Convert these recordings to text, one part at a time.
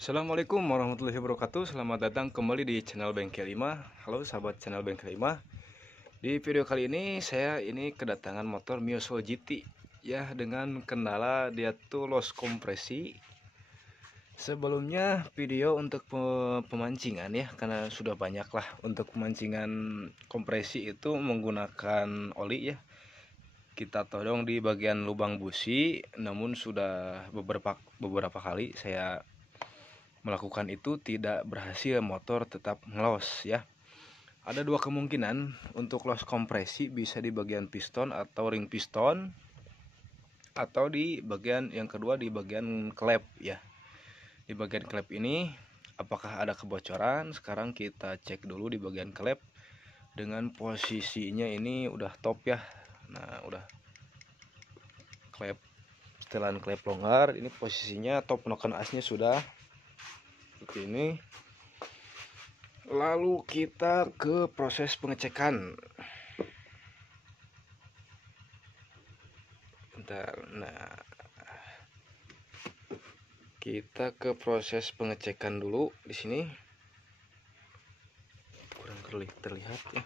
Assalamualaikum warahmatullahi wabarakatuh. Selamat datang kembali di channel Bengkel 5. Halo sahabat channel Bengkel 5. Di video kali ini saya kedatangan motor Mio Soul GT ya, dengan kendala dia tuh loss kompresi. Sebelumnya video untuk pemancingan ya, karena sudah banyak lah untuk pemancingan kompresi itu menggunakan oli ya. Kita todong di bagian lubang busi, namun sudah beberapa kali saya melakukan itu tidak berhasil, motor tetap ngelos ya. Ada dua kemungkinan untuk loss kompresi, bisa di bagian piston atau ring piston, atau di bagian yang kedua di bagian klep ya. Di bagian klep ini apakah ada kebocoran? Sekarang kita cek dulu di bagian klep. Dengan posisinya ini udah top ya. Nah, udah klep, setelan klep longgar, ini posisinya top, noken asnya sudah seperti ini. Lalu kita ke proses pengecekan. Bentar. Nah, kita ke proses pengecekan dulu di sini. Kurang terlihat ya.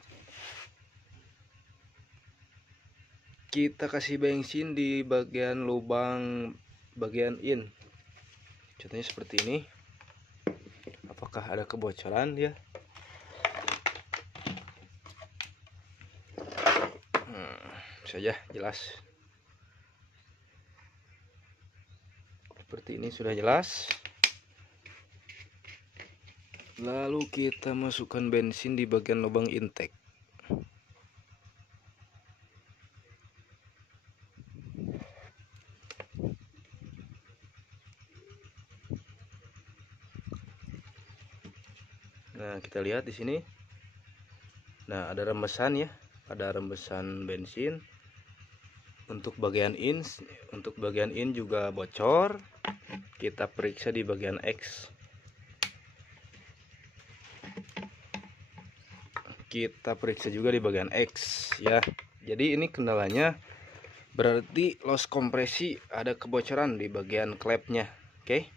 Kita kasih bensin di bagian lubang bagian in. Contohnya seperti ini. Apakah ada kebocoran ya? Saja jelas. Seperti ini sudah jelas. Lalu kita masukkan bensin di bagian lubang intake. Nah, kita lihat di sini. Nah, ada rembesan ya, ada rembesan bensin. Untuk bagian in juga bocor. Kita periksa di bagian X. Kita periksa juga di bagian X ya. Jadi ini kendalanya berarti loss kompresi, ada kebocoran di bagian klepnya. Oke.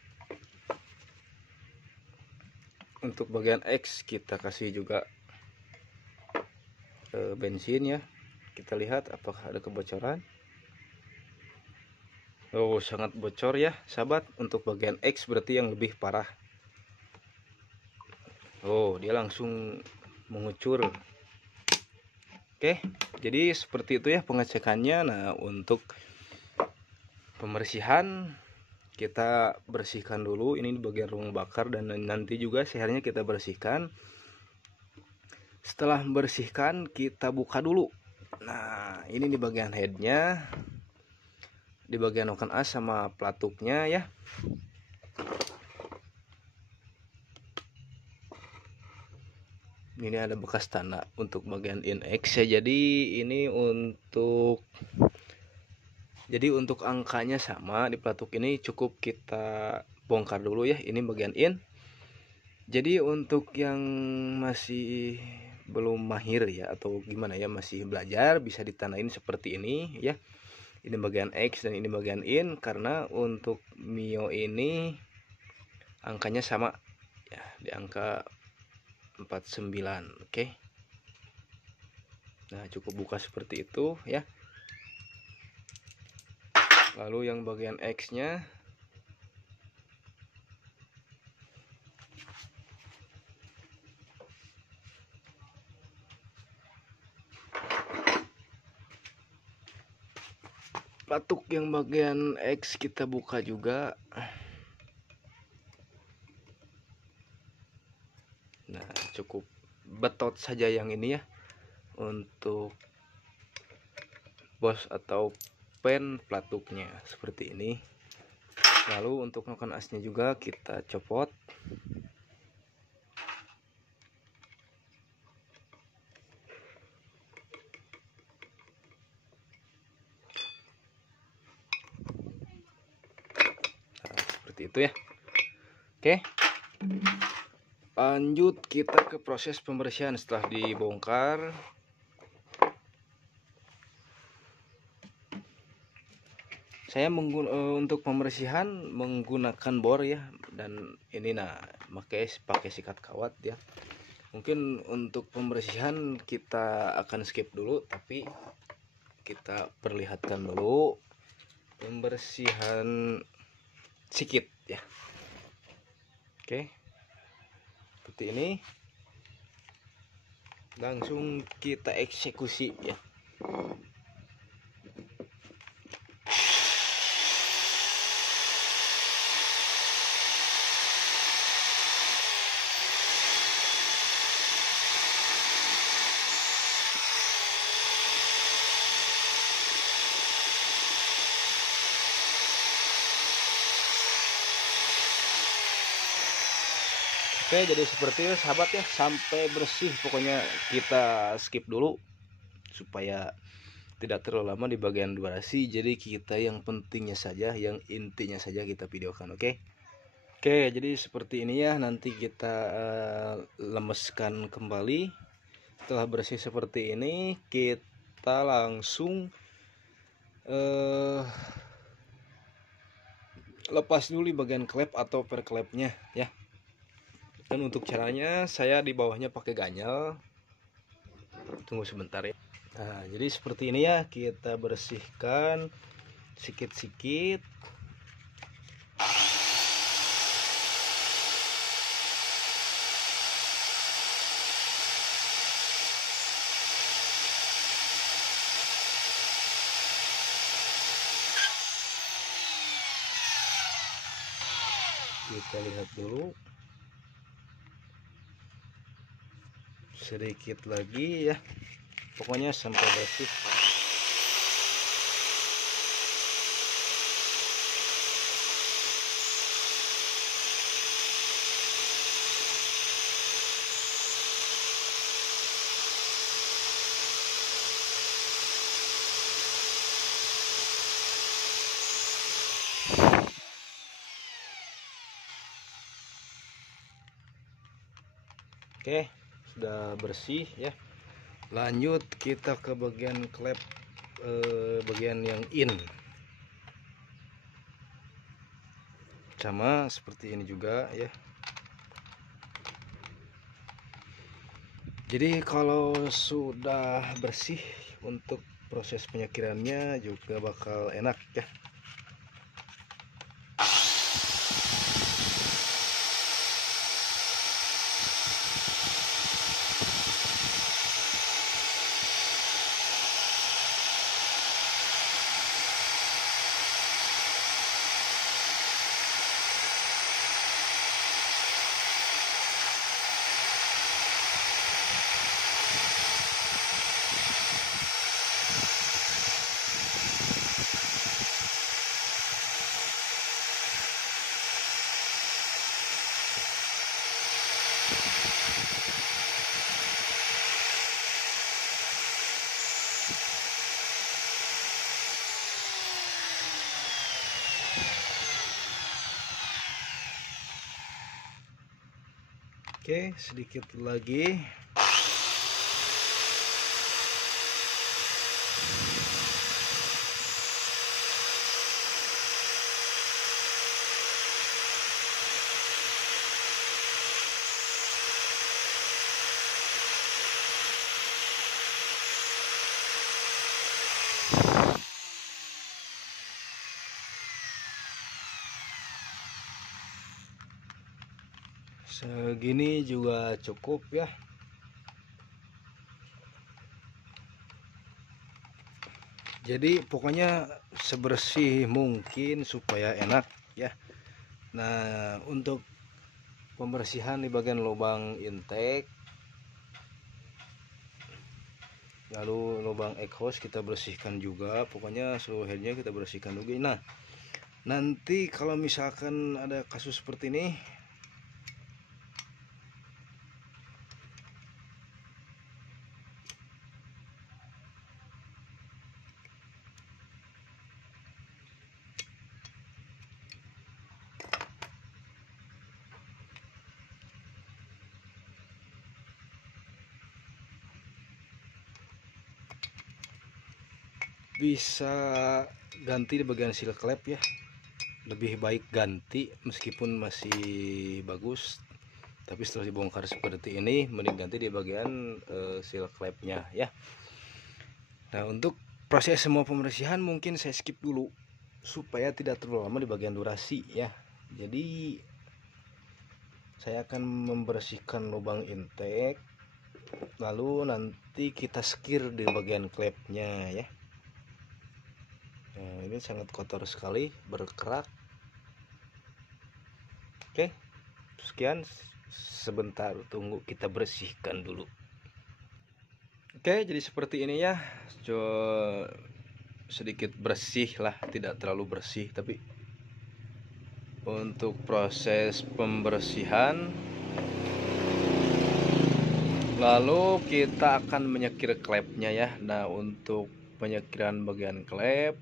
Untuk bagian X kita kasih juga bensin ya. Kita lihat apakah ada kebocoran. Oh, sangat bocor ya sahabat. Untuk bagian X berarti yang lebih parah. Oh, dia langsung mengucur. Oke, jadi seperti itu ya pengecekannya. Nah, untuk pembersihan kita bersihkan dulu ini di bagian ruang bakar, dan nanti juga sehernya kita bersihkan. Setelah membersihkan, kita buka dulu. Nah, ini di bagian headnya, di bagian noken as sama pelatuknya ya. Ini ada bekas tanah untuk bagian in-X ya. Jadi untuk angkanya sama di pelatuk ini, cukup kita bongkar dulu ya. Ini bagian in. Jadi untuk yang masih belum mahir ya, atau gimana ya, masih belajar, bisa ditanain seperti ini ya. Ini bagian X dan ini bagian in, karena untuk Mio ini angkanya sama ya, di angka 49. Oke. Nah, cukup buka seperti itu ya. Lalu yang bagian X nya pelatuk yang bagian X kita buka juga. Nah, cukup betot saja yang ini ya, untuk bos atau pen pelatuknya seperti ini. Lalu untuk noken asnya juga kita copot. Nah, seperti itu ya. Oke, lanjut kita ke proses pembersihan setelah dibongkar. Saya untuk pembersihan menggunakan bor ya, dan ini pakai sikat kawat ya. Mungkin untuk pembersihan kita akan skip dulu, tapi kita perlihatkan dulu pembersihan sikit ya. Oke, seperti ini. Langsung kita eksekusi ya. Oke, jadi seperti itu sahabat ya, sampai bersih. Pokoknya kita skip dulu supaya tidak terlalu lama di bagian durasi. Jadi kita yang pentingnya saja, yang intinya saja kita videokan. Oke. Oke, jadi seperti ini ya. Nanti kita lemeskan kembali. Setelah bersih seperti ini, kita langsung lepas dulu di bagian klep atau per klepnya ya. Dan untuk caranya saya di bawahnya pakai ganyal. Tunggu sebentar ya. Nah, jadi seperti ini ya, kita bersihkan sikit-sikit. Kita lihat dulu. Sedikit lagi ya, pokoknya sampai bersih. Oke, sudah bersih ya. Lanjut kita ke bagian klep, bagian yang in. Sama seperti ini juga ya. Jadi kalau sudah bersih, untuk proses penyakirannya juga bakal enak ya. Oke, sedikit lagi. Segini juga cukup ya. Jadi pokoknya sebersih mungkin supaya enak ya. Nah, untuk pembersihan di bagian lubang intake, lalu lubang exhaust kita bersihkan juga. Pokoknya seluruh headnya kita bersihkan juga. Nah, nanti kalau misalkan ada kasus seperti ini, bisa ganti di bagian seal klep ya. Lebih baik ganti meskipun masih bagus, tapi setelah dibongkar seperti ini mending ganti di bagian seal klepnya ya. Nah, untuk proses semua pembersihan mungkin saya skip dulu supaya tidak terlalu lama di bagian durasi ya. Jadi saya akan membersihkan lubang intake, lalu nanti kita skir di bagian klepnya ya. Nah, ini sangat kotor sekali, berkerak. Oke, sekian, sebentar tunggu kita bersihkan dulu. Oke, jadi seperti ini ya. Coba sedikit bersih lah, tidak terlalu bersih, tapi untuk proses pembersihan. Lalu kita akan menyekir klepnya ya. Nah, untuk penyekiran bagian klep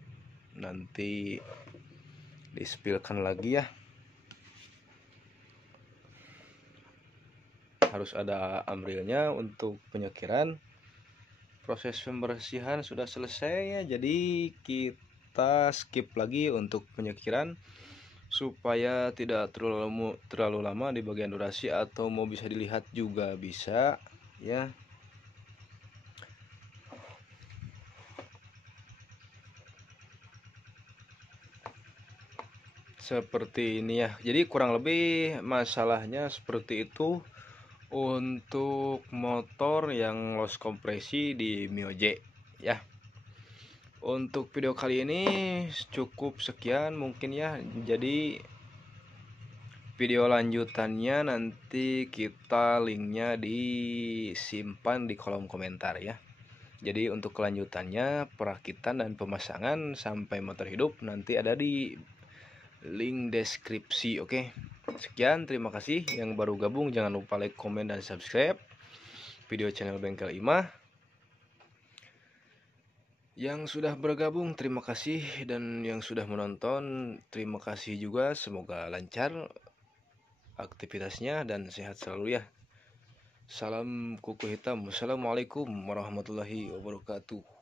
nanti dispilkan lagi ya. Harus ada amrilnya untuk penyekiran. Proses pembersihan sudah selesai ya. Jadi kita skip lagi untuk penyekiran supaya tidak terlalu lama di bagian durasi, atau mau bisa dilihat juga bisa ya. Seperti ini ya. Jadi kurang lebih masalahnya seperti itu untuk motor yang loss kompresi di Mio J ya. Untuk video kali ini cukup sekian mungkin ya. Jadi video lanjutannya nanti kita linknya disimpan di kolom komentar ya. Jadi untuk kelanjutannya, perakitan dan pemasangan sampai motor hidup nanti ada di link deskripsi. Oke, sekian, terima kasih. Yang baru gabung jangan lupa like, komen, dan subscribe video channel Bengkel Imah. Yang sudah bergabung terima kasih, dan yang sudah menonton terima kasih juga. Semoga lancar aktivitasnya dan sehat selalu ya. Salam kuku hitam. Wassalamualaikum warahmatullahi wabarakatuh.